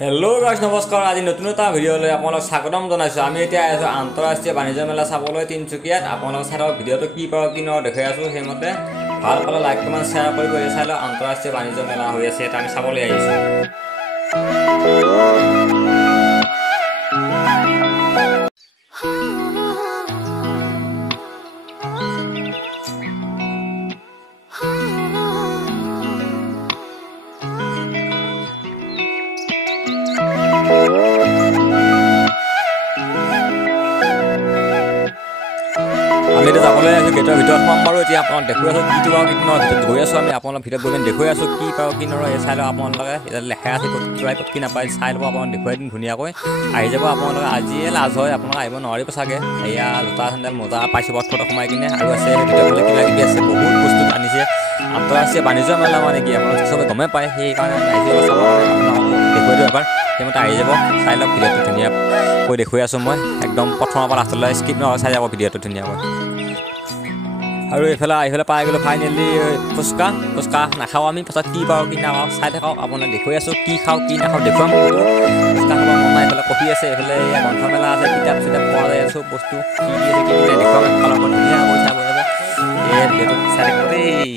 hello' গাইছ নমস্কাৰ আজি নতুন এটা ভিডিঅ'লৈ আপোনালোক স্বাগতম জনাইছোঁ আমি এতিয়া আছোঁ আন্তঃৰাষ্ট্ৰীয় বাণিজ্য মেলা চাবলৈ তিনিচুকীয়াত আপোনালোক চাই লওক ভিডিঅ'টো কি পাব কি নহয় দেখাই আছোঁ সেইমতে ভাল পালে লাইক কমেণ্ট শ্বেয়াৰ কৰিব এই চাই লওক আন্তঃৰাষ্ট্ৰীয় বাণিজ্য মেলা হৈ আছে এটা আমি চাবলৈ আহিছোঁ আমি এতিয়া যাবলৈ আছোঁ গেটৰ ভিতৰত সোমাম বাৰু এতিয়া আপোনাক দেখুৱাই আছোঁ কি পাওঁ কি নহয় ভিতৰত গৈ আছোঁ আমি আপোনালোক ভিতৰত গৈ দেখুৱাই আছোঁ কি পাওঁ কি নহয় এই চাই লওক আপোনালোকে এতিয়া লেখা আছে ক'ত কি পায় ক'ত কি নাপায় চাই ল'ব আপোনাক দেখুৱাই দিম ধুনীয়াকৈ আহি যাব আপোনালোকে আজিয়ে লাজ হয় আপোনালোকে আহিব নোৱাৰিব চাগে এয়া জোতা চেণ্ডেল মোজা পাইছোঁ পথত সোমাই কিনে আৰু আছে ভিতৰত কিবা কিবি আছে বহুত বস্তু আনিছে আন্তঃৰাষ্ট্ৰীয় বাণিজ্য মেলা মানে কি আপোনালোকে চবে গমেই পায় সেইকাৰণে আহি যাব চাব আপোনালোকক দেখুৱাই দিওঁ এবাৰ সেইমতে আহি যাব চাই লওক ভিডিঅ'টো ধুনীয়াকৈ দেখুৱাই আছোঁ মই একদম প্ৰথমৰ পৰা লাষ্টলৈ স্কিপ নহয় চাই যাব ভিডিঅ'টো ধুনীয়াকৈ আৰু এইফালে পাই গ'লোঁ ফাইনেলি ফুচকা নাখাওঁ আমি পাছত কি পাওঁ কি নাখাওঁ চাই থাকক আপোনাক দেখুৱাই আছোঁ কি খাওঁ কি নাখাওঁ দেখুৱাম ফুচকা খাব মন নাই এইফালে কফি আছে এইফালে গ্ৰন্থমেলা আছে কিতাপ চিতাপ পোৱা যায় চব বস্তু কি আছে কি নাই দেখুৱাম ফালৰ পৰা ধুনীয়াকৈ চাব যাব এই ভিডিঅ'টো চাই থাকিব দেই